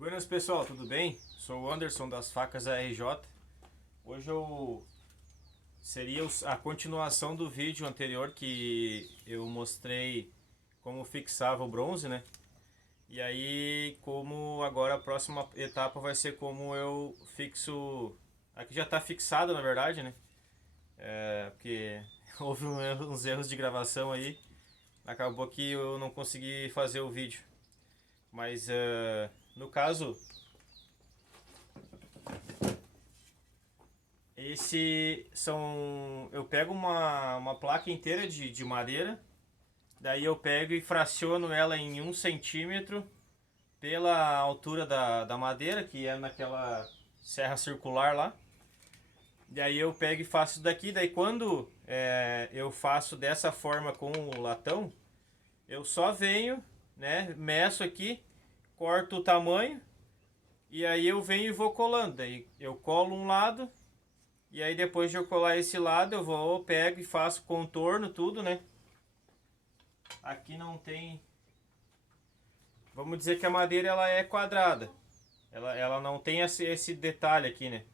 Buenas pessoal, tudo bem? Sou o Anderson das Facas RJ. Hoje eu seria a continuação do vídeo anterior que eu mostrei como fixava o bronze, né? E aí, como agora a próxima etapa vai ser como eu fixo. Aqui já está fixado, na verdade, né? Porque houve uns erros de gravação aí, acabou que eu não consegui fazer o vídeo. Mas no caso, eu pego uma placa inteira de madeira, daí eu pego e fraciono ela em 1 centímetro pela altura da madeira, que é naquela serra circular lá. Daí eu pego e faço isso daqui, daí quando eu faço dessa forma com o latão, eu só venho, né, meço aqui, corto o tamanho, e aí eu venho e vou colando. Daí eu colo um lado, e aí depois de eu colar esse lado, eu pego e faço contorno, tudo, né? Aqui não tem... Vamos dizer que a madeira ela é quadrada. Ela não tem esse detalhe aqui, né?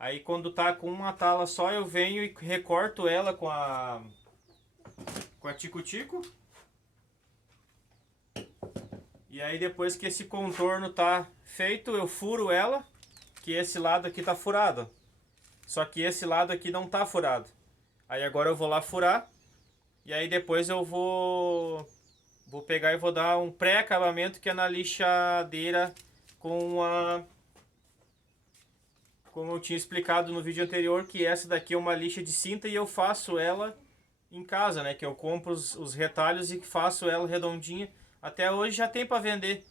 Aí quando tá com uma tala só, eu venho e recorto ela com a tico-tico. E aí depois que esse contorno tá feito, eu furo ela, que esse lado aqui tá furado. Só que esse lado aqui não tá furado. Aí agora eu vou lá furar. E aí depois eu vou pegar e vou dar um pré-acabamento que é na lixadeira com a... Como eu tinha explicado no vídeo anterior, que essa daqui é uma lixa de cinta e eu faço ela em casa, né? Que eu compro os retalhos e faço ela redondinha. Até hoje já tem para vender,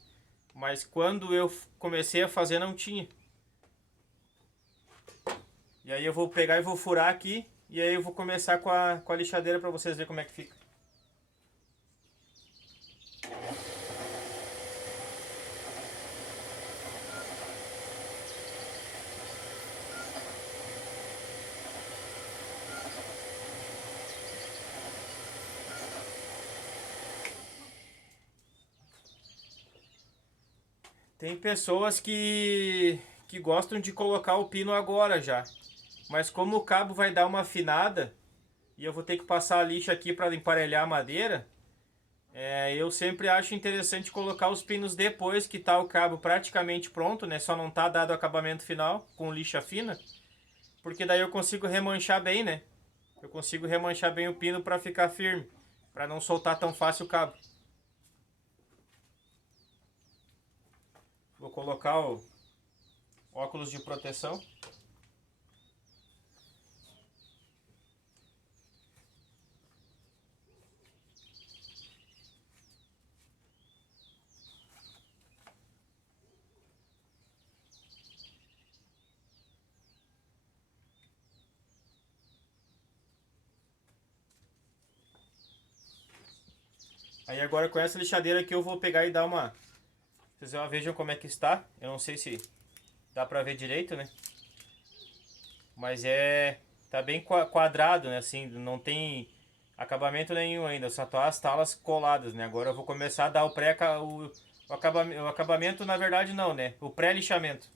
mas quando eu comecei a fazer não tinha. E aí eu vou pegar e vou furar aqui, e aí eu vou começar com a lixadeira para vocês verem como é que fica. Tem pessoas que gostam de colocar o pino agora já, mas como o cabo vai dar uma afinada e eu vou ter que passar a lixa aqui para emparelhar a madeira, eu sempre acho interessante colocar os pinos depois que tá o cabo praticamente pronto, né? Só não tá dado o acabamento final com lixa fina, porque daí eu consigo remanchar bem, né? Eu consigo remanchar bem o pino para ficar firme, para não soltar tão fácil o cabo. Vou colocar o óculos de proteção. Aí agora com essa lixadeira aqui eu vou pegar e dar uma... Vocês vejam como é que está. Eu não sei se dá pra ver direito, né? Mas tá bem quadrado, né? Assim, não tem acabamento nenhum ainda. Só tá as talas coladas, né? Agora eu vou começar a dar o acabamento, na verdade não, né? O pré-lixamento.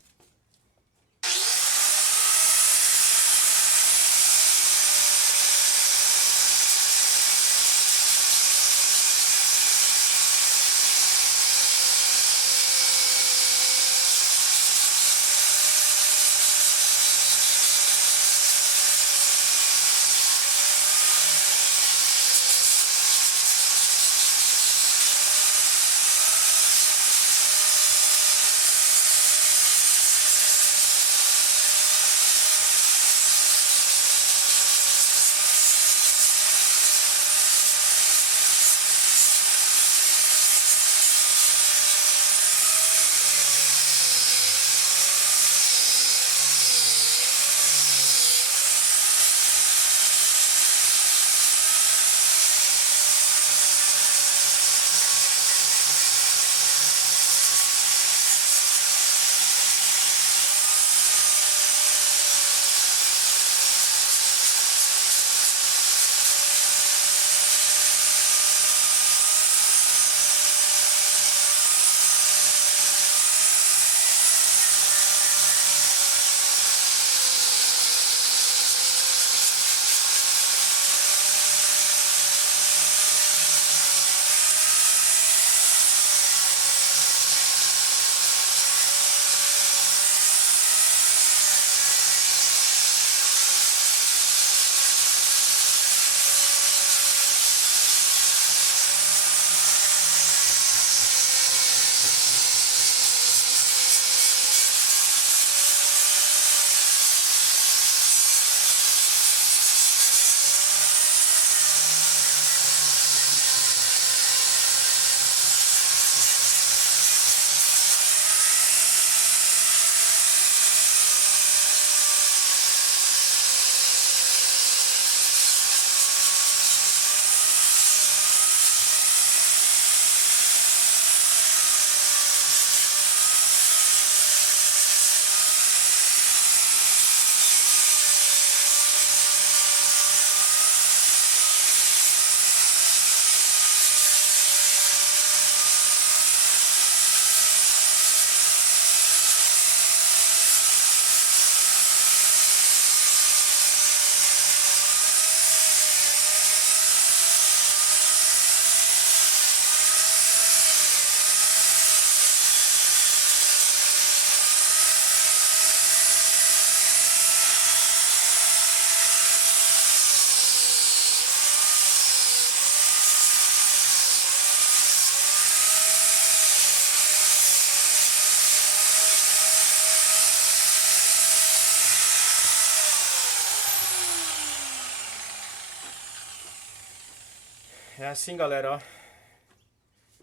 É assim, galera, ó.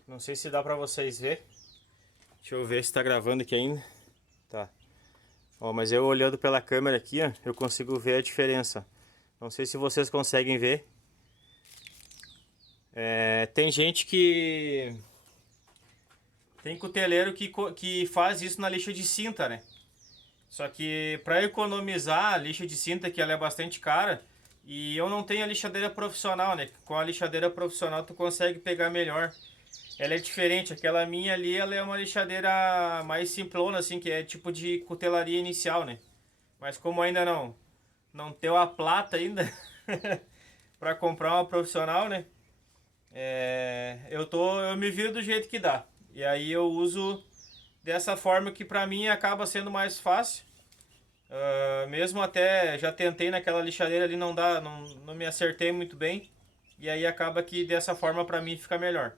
Não sei se dá pra vocês ver. Deixa eu ver se tá gravando aqui ainda. Tá. Ó, mas eu olhando pela câmera aqui, ó, eu consigo ver a diferença. Não sei se vocês conseguem ver. Tem gente que... Tem cuteleiro que faz isso na lixa de cinta, né? Só que para economizar a lixa de cinta, que ela é bastante cara, e eu não tenho a lixadeira profissional, né? Com a lixadeira profissional tu consegue pegar melhor. Ela é diferente, aquela minha ali, ela é uma lixadeira mais simplona, assim, que é tipo de cutelaria inicial, né? Mas como ainda não tenho a plata ainda para comprar uma profissional, né? Eu me viro do jeito que dá. E aí eu uso dessa forma que pra mim acaba sendo mais fácil. Mesmo até já tentei naquela lixadeira ali, não me acertei muito bem. E aí acaba que dessa forma pra mim fica melhor.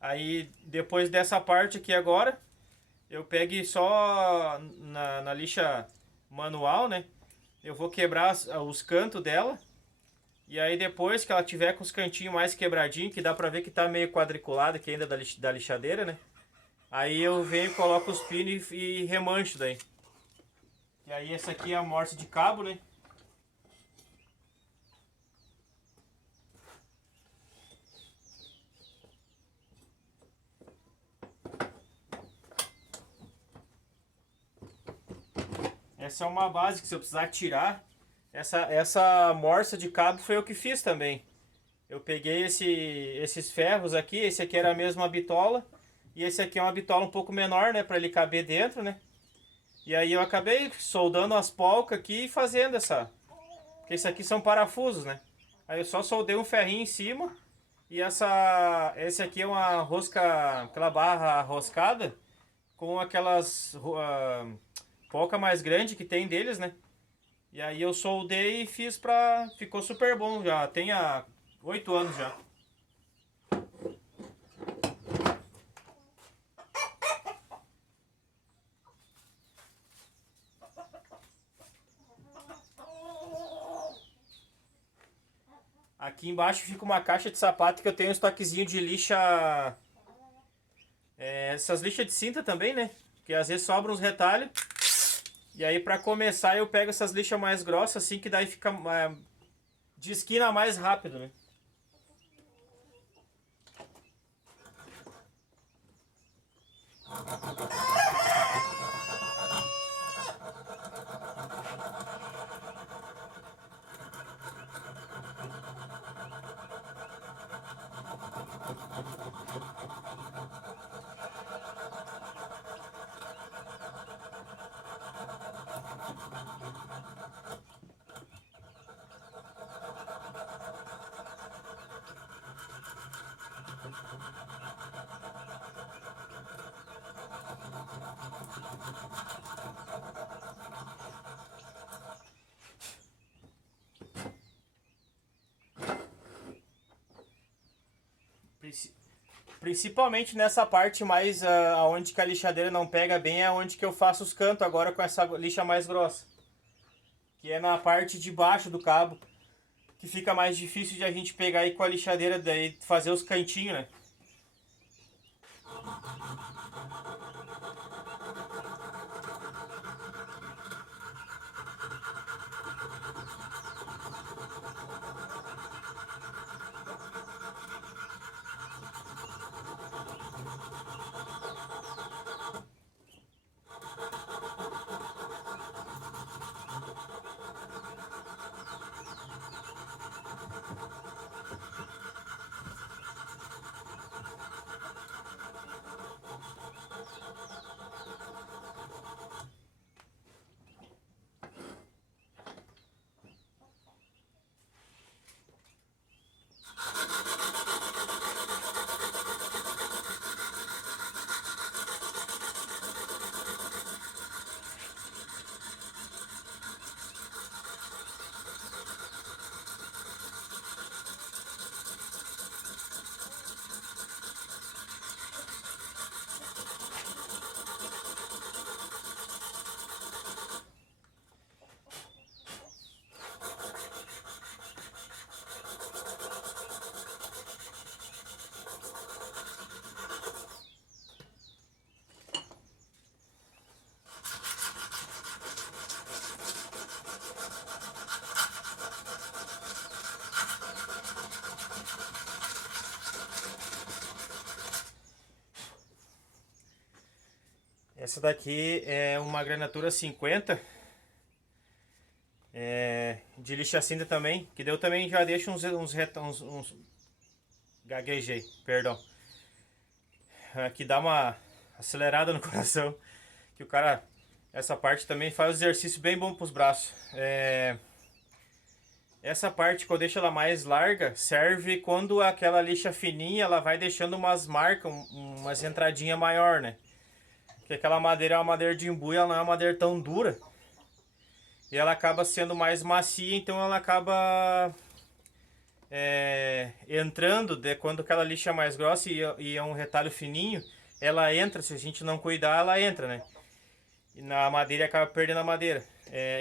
Aí depois dessa parte aqui agora, eu pego só na lixa manual, né? Eu vou quebrar os cantos dela. E aí depois que ela tiver com os cantinhos mais quebradinhos, que dá pra ver que tá meio quadriculado aqui ainda da lixadeira, né? Aí eu venho, coloco os pinos e remancho daí. E aí essa aqui é a morsa de cabo, né? Essa é uma base que se eu precisar tirar. Essa morsa de cabo foi eu que fiz também. Eu peguei esses ferros aqui, esse aqui era a mesma bitola. E esse aqui é uma bitola um pouco menor, né? Pra ele caber dentro, né? E aí eu acabei soldando as polcas aqui e fazendo essa. Porque esse aqui são parafusos, né? Aí eu só soldei um ferrinho em cima. E esse aqui é uma rosca, aquela barra roscada com aquelas polca mais grande que tem deles, né? E aí eu soldei e fiz pra... Ficou super bom já, tem há 8 anos já. Aqui embaixo fica uma caixa de sapato que eu tenho um estoquezinho de lixa. Essas lixas de cinta também, né? Que às vezes sobram uns retalhos. E aí pra começar eu pego essas lixas mais grossas, assim, que daí fica de esquina mais rápido, né? Principalmente nessa parte mais onde que a lixadeira não pega bem, é onde que eu faço os cantos agora com essa lixa mais grossa. Que é na parte de baixo do cabo, que fica mais difícil de a gente pegar aí com a lixadeira, daí fazer os cantinhos, né? Essa daqui é uma granatura 50, de lixa cinza também, que eu também já deixo uns gaguejei, perdão, que dá uma acelerada no coração, que o cara, essa parte também faz um exercício bem bom para os braços. Essa parte que eu deixo ela mais larga serve quando aquela lixa fininha ela vai deixando umas marcas, umas entradinhas maior, né? Porque aquela madeira é uma madeira de embuia, ela não é uma madeira tão dura. E ela acaba sendo mais macia, então ela acaba entrando, quando aquela lixa é mais grossa e é um retalho fininho, ela entra, se a gente não cuidar, ela entra, né? E na madeira acaba perdendo a madeira.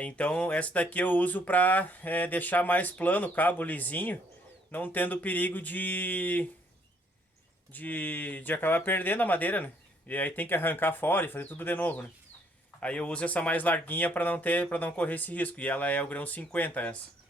Então essa daqui eu uso para deixar mais plano, o cabo lisinho, não tendo perigo de acabar perdendo a madeira, né? E aí tem que arrancar fora e fazer tudo de novo, né? Aí eu uso essa mais larguinha para não correr esse risco. E ela é o grão 50 essa.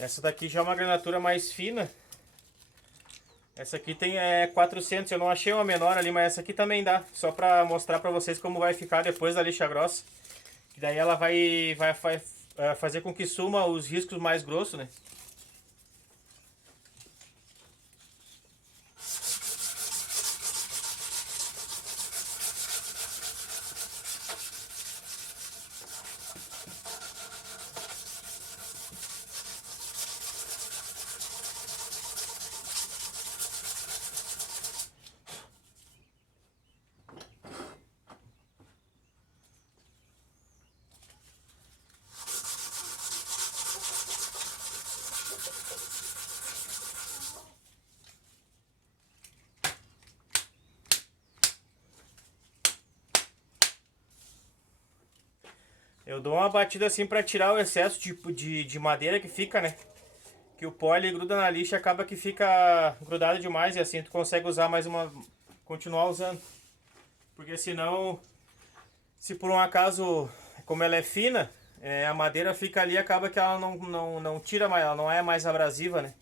Essa daqui já é uma granatura mais fina. Essa aqui tem 400, eu não achei uma menor ali, mas essa aqui também dá. Só pra mostrar pra vocês como vai ficar depois da lixa grossa. Que daí ela vai fazer com que suma os riscos mais grossos, né? Eu dou uma batida assim pra tirar o excesso de madeira que fica, né? Que o pó ele gruda na lixa e acaba que fica grudado demais e assim tu consegue usar mais uma... continuar usando. Porque senão, se por um acaso, como ela é fina, a madeira fica ali e acaba que ela não tira mais, ela não é mais abrasiva, né?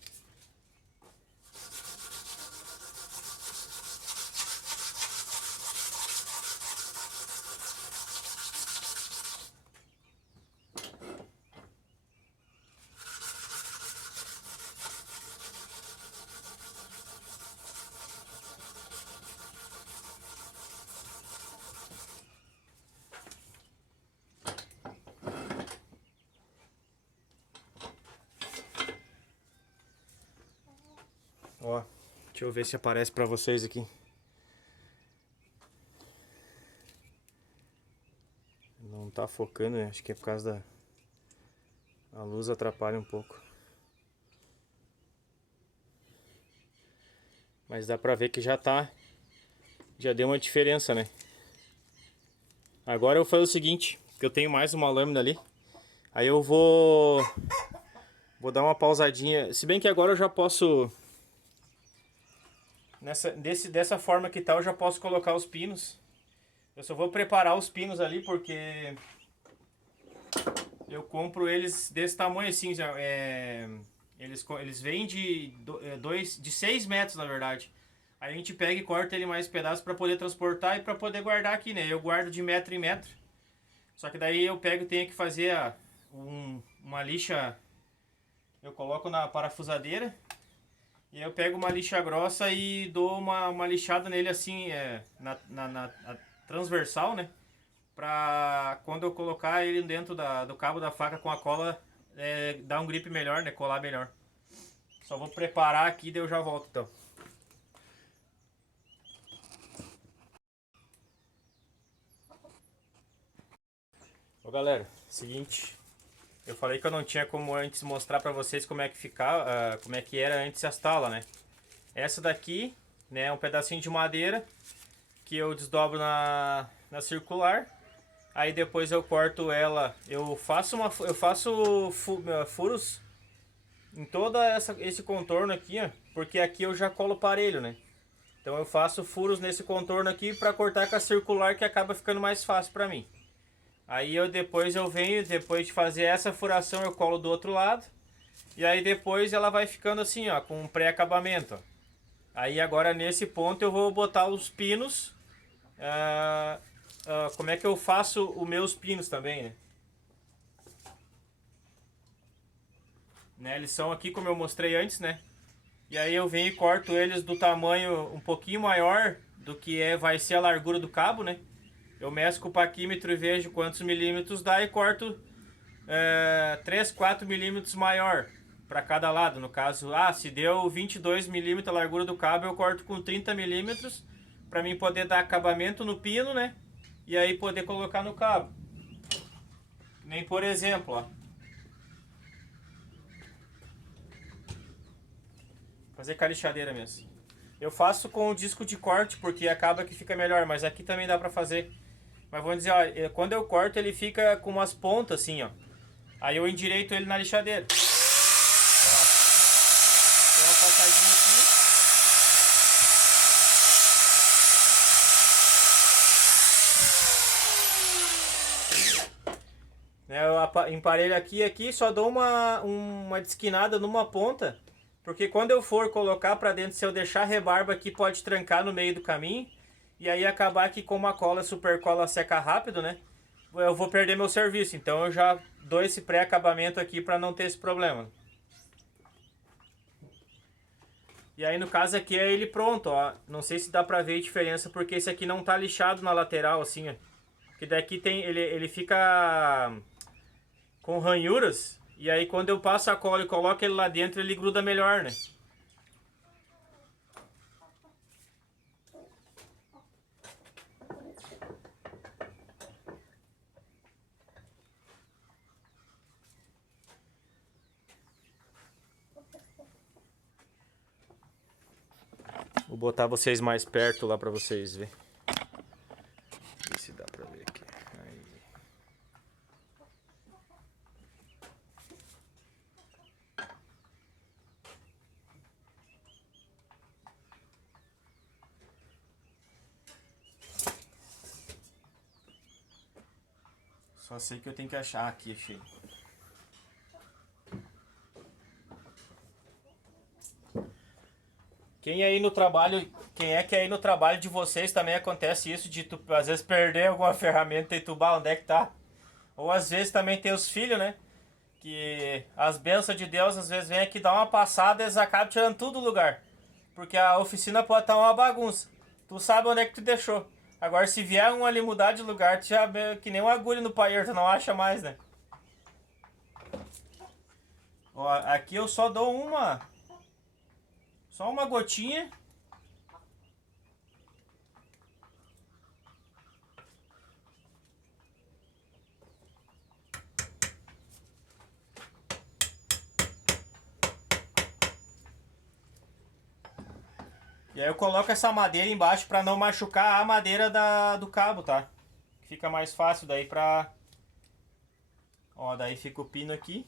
Ó, deixa eu ver se aparece pra vocês aqui. Não tá focando, né? Acho que é por causa da... a luz atrapalha um pouco. Mas dá pra ver que já deu uma diferença, né? Agora eu vou fazer o seguinte, que eu tenho mais uma lâmina ali. Aí eu vou dar uma pausadinha. Se bem que agora eu já posso... dessa forma que tá, eu já posso colocar os pinos. Eu só vou preparar os pinos ali porque eu compro eles desse tamanho assim, já, eles vêm de 6 metros na verdade. Aí a gente pega e corta ele mais pedaços para poder transportar e para poder guardar aqui, né? Eu guardo de metro em metro. Só que daí eu pego e tenho que fazer uma lixa, eu coloco na parafusadeira, e aí eu pego uma lixa grossa e dou uma lixada nele assim, na transversal, né? Pra quando eu colocar ele dentro do cabo da faca com a cola, dar um grip melhor, né? Colar melhor. Só vou preparar aqui e daí eu já volto então. Ô galera, seguinte, eu falei que eu não tinha como antes mostrar pra vocês como é que ficava, como é que era antes as talas, né? Essa daqui, né, é um pedacinho de madeira que eu desdobro na circular. Aí depois eu corto ela, eu faço furos em todo esse contorno aqui, ó, porque aqui eu já colo parelho, né? Então eu faço furos nesse contorno aqui para cortar com a circular, que acaba ficando mais fácil para mim. Aí depois eu venho, depois de fazer essa furação, eu colo do outro lado. E aí depois ela vai ficando assim, ó, com um pré-acabamento, ó. Aí agora nesse ponto eu vou botar os pinos. Como é que eu faço os meus pinos também, né? Eles são aqui como eu mostrei antes, né? E aí eu venho e corto eles do tamanho um pouquinho maior do que vai ser a largura do cabo, né? Eu meço com o paquímetro e vejo quantos milímetros dá e corto 3, 4 milímetros maior para cada lado. No caso, se deu 22 milímetros a largura do cabo, eu corto com 30 milímetros para mim poder dar acabamento no pino, né? E aí poder colocar no cabo. Nem por exemplo, ó. Fazer com a lixadeira mesmo. Eu faço com o disco de corte porque acaba que fica melhor, mas aqui também dá pra fazer. Mas vamos dizer, ó, quando eu corto ele fica com umas pontas assim, ó. Aí eu endireito ele na lixadeira. Ó, dou uma passadinha aqui. Né, eu emparelho aqui, só dou uma desquinada numa ponta. Porque quando eu for colocar pra dentro, se eu deixar a rebarba aqui, pode trancar no meio do caminho. E aí acabar que como a cola super cola seca rápido, né? Eu vou perder meu serviço. Então eu já dou esse pré-acabamento aqui pra não ter esse problema. E aí no caso aqui é ele pronto, ó. Não sei se dá pra ver a diferença, porque esse aqui não tá lixado na lateral, assim, ó. Porque daqui tem, ele fica com ranhuras. E aí quando eu passo a cola e coloco ele lá dentro, ele gruda melhor, né? Vou botar vocês mais perto lá pra vocês verem. Ver se dá pra ver aqui. Aí. Só sei que eu tenho que achar aqui, achei. Quem aí no trabalho, quem é que aí no trabalho de vocês também acontece isso de tu às vezes perder alguma ferramenta e tu, onde é que tá? Ou às vezes também tem os filhos, né? Que as bênçãos de Deus às vezes vem aqui dar uma passada e eles acabam tirando tudo do lugar. Porque a oficina pode estar uma bagunça. Tu sabe onde é que tu deixou. Agora se vier um ali mudar de lugar, tu já vê que nem uma agulha no paeiro, tu não acha mais, né? Ó, aqui eu só dou só uma gotinha. E aí eu coloco essa madeira embaixo para não machucar a madeira do cabo, tá? Fica mais fácil daí pra... Ó, daí fica o pino aqui.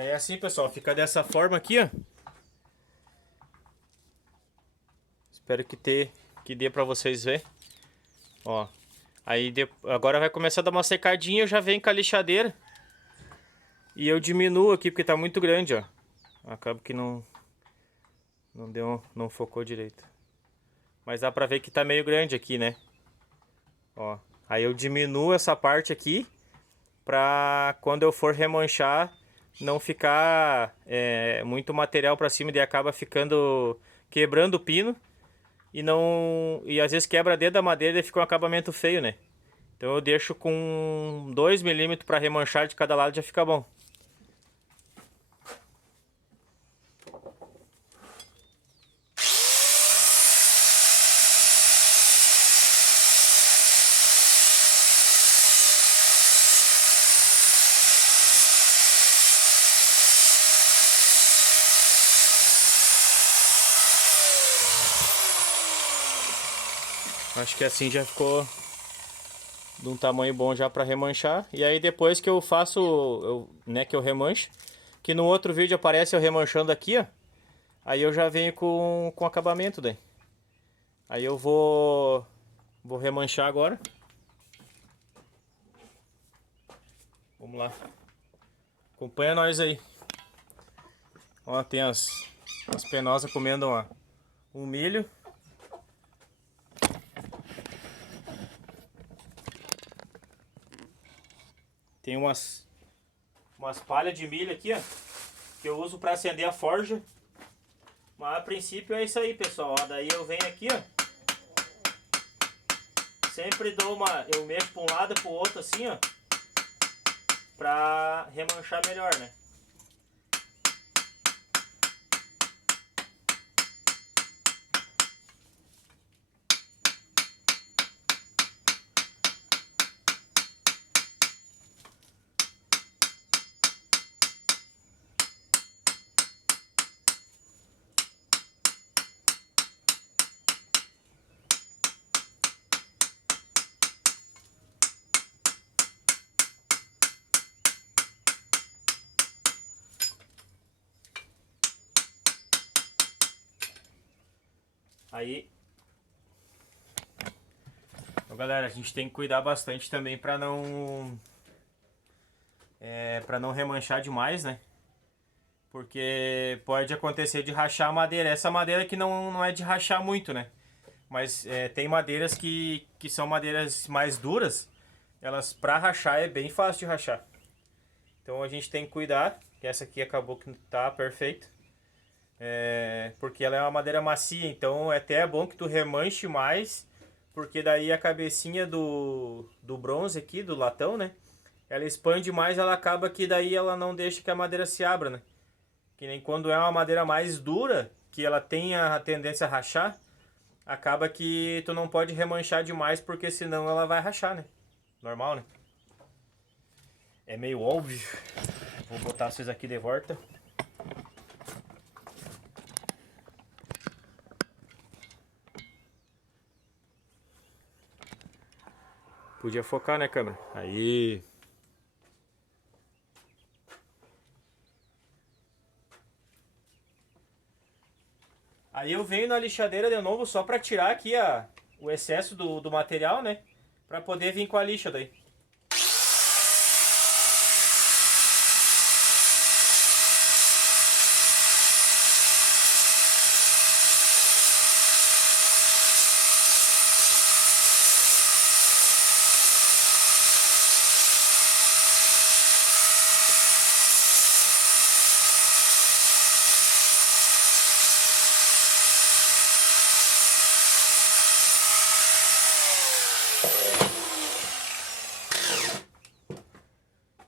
Daí é assim, pessoal, fica dessa forma aqui, ó. Espero que dê pra vocês verem. Ó. Aí agora vai começar a dar uma secadinha, eu já venho com a lixadeira. E eu diminuo aqui porque tá muito grande, ó. Acaba que não focou direito. Mas dá pra ver que tá meio grande aqui, né? Ó. Aí eu diminuo essa parte aqui pra quando eu for remanchar não ficar muito material pra cima e acaba ficando quebrando o pino e às vezes quebra dentro da madeira e fica um acabamento feio, né? Então eu deixo com 2 milímetros para remanchar de cada lado, já fica bom. Acho que assim já ficou de um tamanho bom já para remanchar. E aí depois que eu faço, que eu remancho, que no outro vídeo aparece eu remanchando aqui, ó. Aí eu já venho com acabamento daí. Aí eu vou remanchar agora. Vamos lá. Acompanha nós aí. Ó, tem as penosas comendo um milho. Tem umas palhas de milho aqui, ó, que eu uso para acender a forja. Mas a princípio é isso aí, pessoal. Ó, daí eu venho aqui, ó. Sempre eu mexo para um lado e para o outro assim, ó, para remanchar melhor, né? Aí, então, galera, a gente tem que cuidar bastante também para não remanchar demais, né? Porque pode acontecer de rachar a madeira. Essa madeira aqui não é de rachar muito, né? Mas tem madeiras que são madeiras mais duras. Elas, para rachar, é bem fácil de rachar. Então a gente tem que cuidar. Que essa aqui acabou que tá perfeita. Porque ela é uma madeira macia. Então até é bom que tu remanche mais. Porque daí a cabecinha do bronze aqui, do latão, né? Ela expande mais, ela acaba que daí ela não deixa que a madeira se abra, né? Que nem quando é uma madeira mais dura, que ela tem a tendência a rachar, acaba que tu não pode remanchar demais, porque senão ela vai rachar, né? Normal, né? É meio óbvio. Vou botar vocês aqui de volta. Podia focar, né, câmera? Aí. Aí eu venho na lixadeira de novo só pra tirar aqui o excesso do material, né? Pra poder vir com a lixa daí.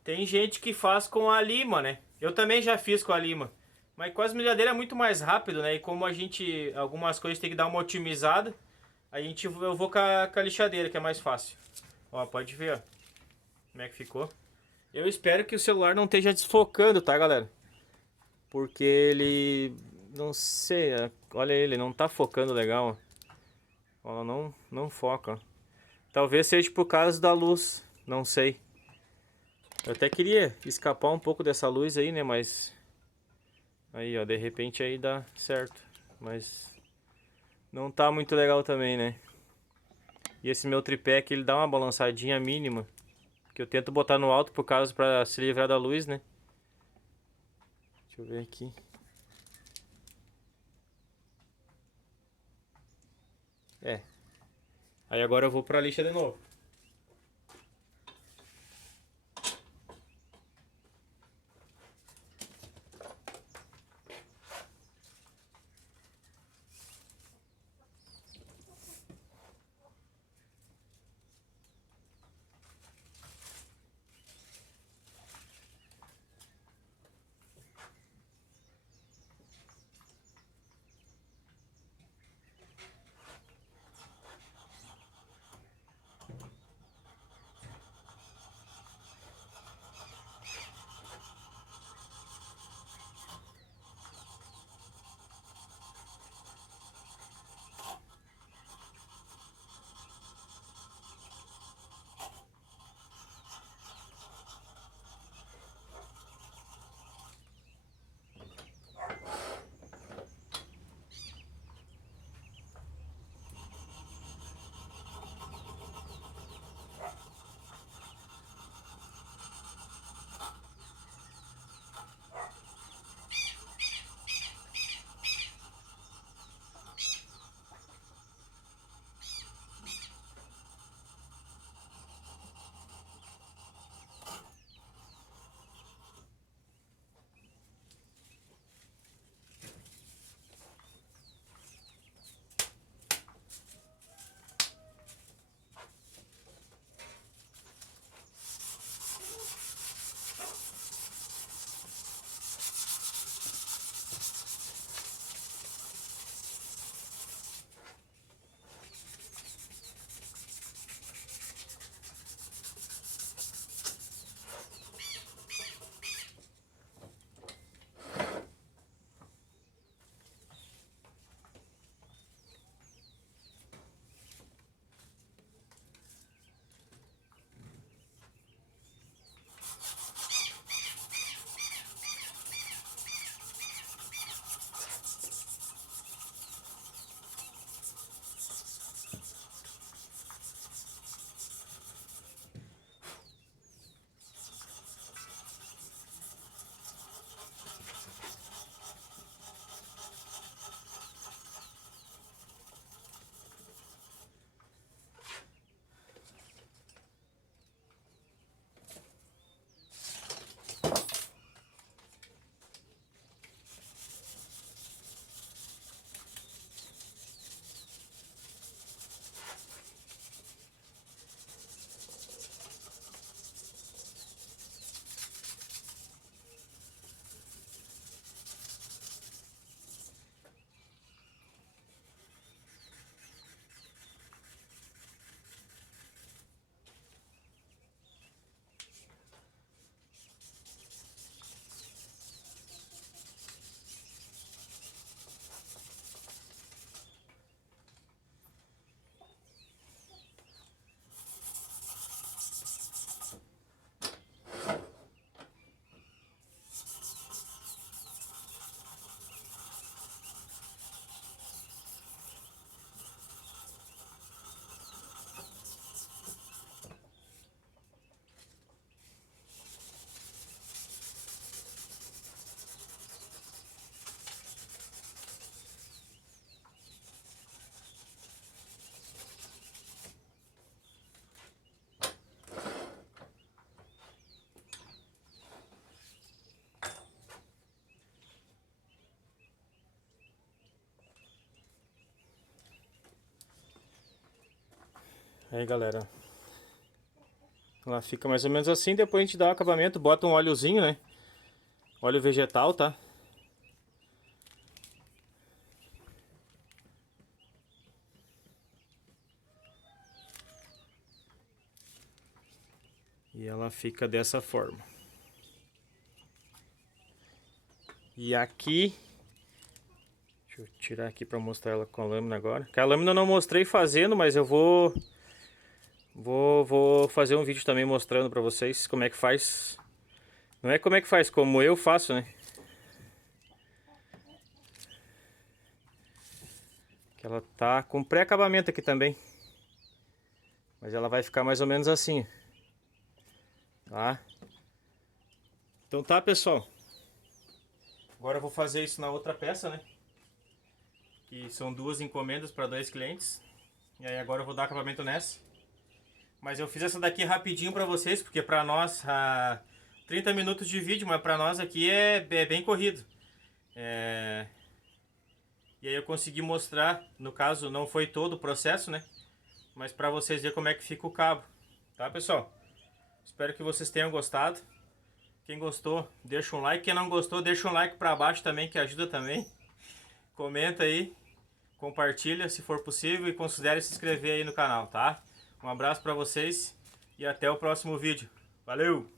Tem gente que faz com a lima, né? Eu também já fiz com a lima. Mas com as milhadeiras é muito mais rápido, né? E como algumas coisas tem que dar uma otimizada, eu vou com a lixadeira, que é mais fácil. Ó, pode ver, ó, como é que ficou. Eu espero que o celular não esteja desfocando, tá, galera? Porque ele, não sei, olha ele, não tá focando legal, ó. Ó, não foca, ó. Talvez seja por causa da luz, não sei. Eu até queria escapar um pouco dessa luz aí, né? Mas aí, ó, de repente aí dá certo. Mas não tá muito legal também, né? E esse meu tripé aqui, ele dá uma balançadinha mínima. Que eu tento botar no alto por causa pra se livrar da luz, né? Deixa eu ver aqui. É. Aí agora eu vou pra lixa de novo. Aí, galera. Ela fica mais ou menos assim, depois a gente dá o acabamento, bota um óleozinho, né? Óleo vegetal, tá? E ela fica dessa forma. E aqui... Deixa eu tirar aqui pra mostrar ela com a lâmina agora. Que a lâmina eu não mostrei fazendo, mas eu vou Vou fazer um vídeo também mostrando pra vocês como é que faz. Não é como é que faz, como eu faço, né? Que ela tá com pré-acabamento aqui também. Mas ela vai ficar mais ou menos assim. Tá? Então tá, pessoal. Agora eu vou fazer isso na outra peça, né? Que são 2 encomendas para 2 clientes. E aí agora eu vou dar acabamento nessa. Mas eu fiz essa daqui rapidinho para vocês, porque para nós 30 minutos de vídeo, mas para nós aqui é bem corrido. E aí eu consegui mostrar, no caso não foi todo o processo, né? Mas para vocês verem como é que fica o cabo. Tá, pessoal? Espero que vocês tenham gostado. Quem gostou, deixa um like. Quem não gostou, deixa um like para baixo também, que ajuda também. Comenta aí, compartilha se for possível e considere se inscrever aí no canal, tá? Um abraço para vocês e até o próximo vídeo. Valeu!